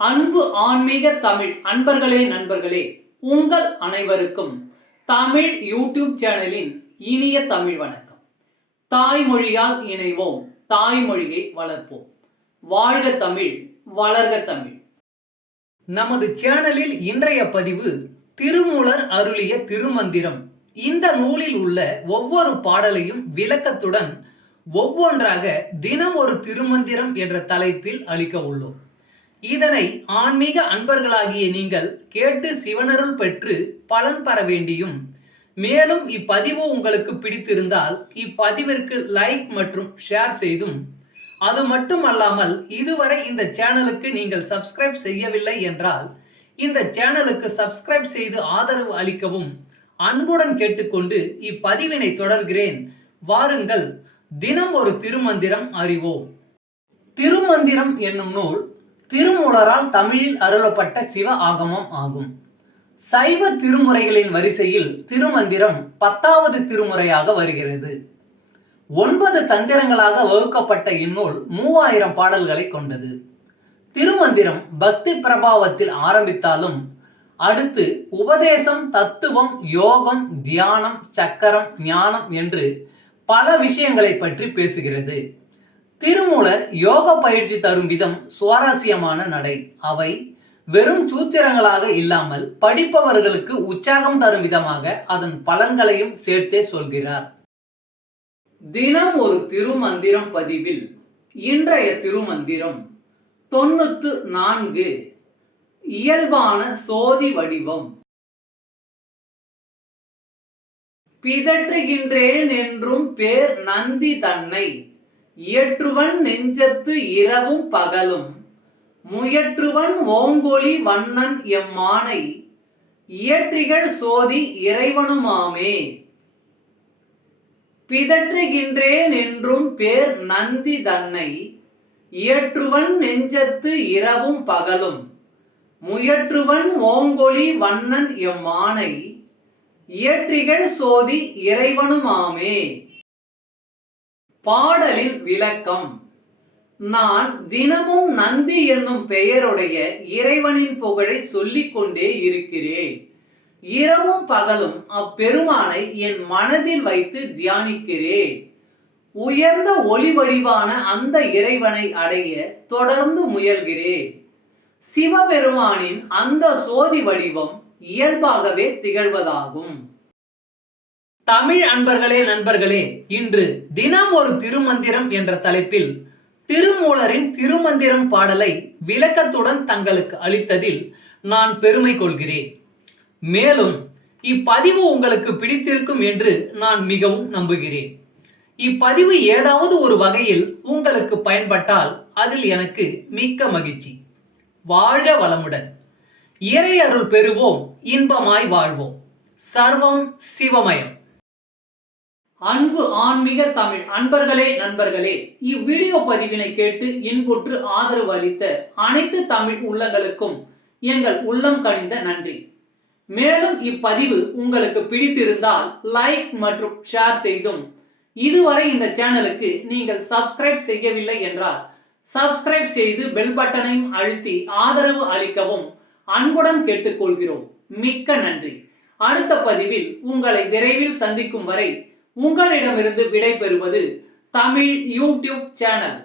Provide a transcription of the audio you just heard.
அன்பு ஆன்மீக தமிழ் அன்பர்களே நண்பர்களே, உங்கள் அனைவருக்கும் தமிழ் யூடியூப் சேனலின் இனிய தமிழ் வணக்கம். தாய்மொழியால் இணைவோம், தாய்மொழியை வளர்ப்போம். வாழ்க தமிழ், வளர்க தமிழ். நமது சேனலில் இன்றைய பதிவு திருமூலர் அருளிய திருமந்திரம். இந்த நூலில் உள்ள ஒவ்வொரு பாடலையும் விளக்கத்துடன் ஒவ்வொன்றாக தினம் ஒரு திருமந்திரம் என்ற தலைப்பில் அளிக்க உள்ளோம். இதனை ஆன்மீக அன்பர்களாகிய நீங்கள் கேட்டு சிவனருள் பெற்று பலன் பெற வேண்டியும், மேலும் இப்பதிவு உங்களுக்கு பிடித்திருந்தால் இப்பதிவிற்கு லைக் மற்றும் ஷேர் செய்தும், அது மட்டுமல்லாமல் இதுவரை இந்த சேனலுக்கு நீங்கள் சப்ஸ்கிரைப் செய்யவில்லை என்றால் இந்த சேனலுக்கு சப்ஸ்கிரைப் செய்து ஆதரவு அளிக்கவும் அன்புடன் கேட்டுக்கொண்டு இப்பதிவினை தொடர்கிறேன். வாருங்கள், தினம் ஒரு திருமந்திரம் அறிவோம். திருமந்திரம் என்னும் நூல் திருமூலரால் தமிழில் அருளப்பட்ட சிவ ஆகமம் ஆகும். சைவ திருமுறைகளின் வரிசையில் திருமந்திரம் 10வது திருமுறையாக வருகிறது. 9 தந்திரங்களாக வகுக்கப்பட்ட இந்நூல் 3000 பாடல்களை கொண்டது. திருமந்திரம் பக்தி பிரபாவத்தில் ஆரம்பித்தாலும் அடுத்து உபதேசம், தத்துவம், யோகம், தியானம், சக்கரம், ஞானம் என்று பல விஷயங்களை பற்றி பேசுகிறது. திருமூலர் யோக பயிற்சி தரும் விதம் சுவாரஸ்யமான நடை. அவை வெறும் சூத்திரங்களாக இல்லாமல் படிப்பவர்களுக்கு உற்சாகம் தரும் விதமாக அதன் பலன்களையும் சேர்த்தே சொல்கிறார். தினம் ஒரு திருமந்திரம் பதிவில் இன்றைய திருமந்திரம் 94. இயல்பான சோதி வடிவம். பிதற்றுகின்றேன் என்றும் பேர் நந்தி தன்னை, இயற்றுவன் நெஞ்சத்து இரவும் பகலும், முயற்றுவன் ஓங்கொலி வண்ணன் எம்மானை, இயற்றிகள் சோதி இறைவனுமாமே. பிதற்றுகின்றேன் என்றும் பேர் நந்தி தன்னை, இயற்றுவன் நெஞ்சத்து இரவும் பகலும், முயற்றுவன் ஓங்கொலி வண்ணன் எம்மானை, இயற்றிகள் சோதி இறைவனுமாமே. பாடலின் விளக்கம். நான் தினமும் நந்தி என்னும் பெயருடைய இறைவனின் புகழை சொல்லிக் கொண்டே இருக்கிறேன். இரவும் பகலும் அப்பெருமானை என் மனதில் வைத்து தியானிக்கிறேன். உயர்ந்த ஒளி வடிவான அந்த இறைவனை அடைய தொடர்ந்து முயல்கிறேன். சிவபெருமானின் அந்த சோதி வடிவம் இயல்பாகவே திகழ்வதாகும். தமிழ் அன்பர்களே நண்பர்களே, இன்று தினம் ஒரு திருமந்திரம் என்ற தலைப்பில் திருமூலரின் திருமந்திரம் பாடலை விளக்கத்துடன் தங்களுக்கு அளித்ததில் நான் பெருமை கொள்கிறேன். மேலும் இப்பதிவு உங்களுக்கு பிடித்திருக்கும் என்று நான் மிகவும் நம்புகிறேன். இப்பதிவு ஏதாவது ஒரு வகையில் உங்களுக்கு பயன்பட்டால் அதில் எனக்கு மிக்க மகிழ்ச்சி. வாழ்க வளமுடன். இறை அருள் பெறுவோம், இன்பமாய் வாழ்வோம். சர்வம் சிவமயம். அன்பு ஆன்மீக தமிழ் அன்பர்களே நண்பர்களே, இவ்வீடியோ பதிவினை கேட்டு இன்புற்று ஆதரவு அளித்த அனைத்து தமிழ் உள்ளங்களுக்கும் எங்கள் உள்ளம் கனிந்த நன்றி. மேலும் இப்பதிவு உங்களுக்கு பிடித்திருந்தால் லைக் மற்றும் ஷேர் செய்தும், இதுவரை இந்த சேனலுக்கு நீங்கள் சப்ஸ்கிரைப் செய்யவில்லை என்றால் சப்ஸ்கிரைப் செய்து பெல் பட்டனையும் அழுத்தி ஆதரவு அளிக்கவும் அன்புடன் கேட்டுக்கொள்கிறோம். மிக்க நன்றி. அடுத்த பதிவில் உங்களை விரைவில் சந்திக்கும் வரை உங்களிடமிருந்து விடை பெறுவது தமிழ் யூடியூப் சேனல்.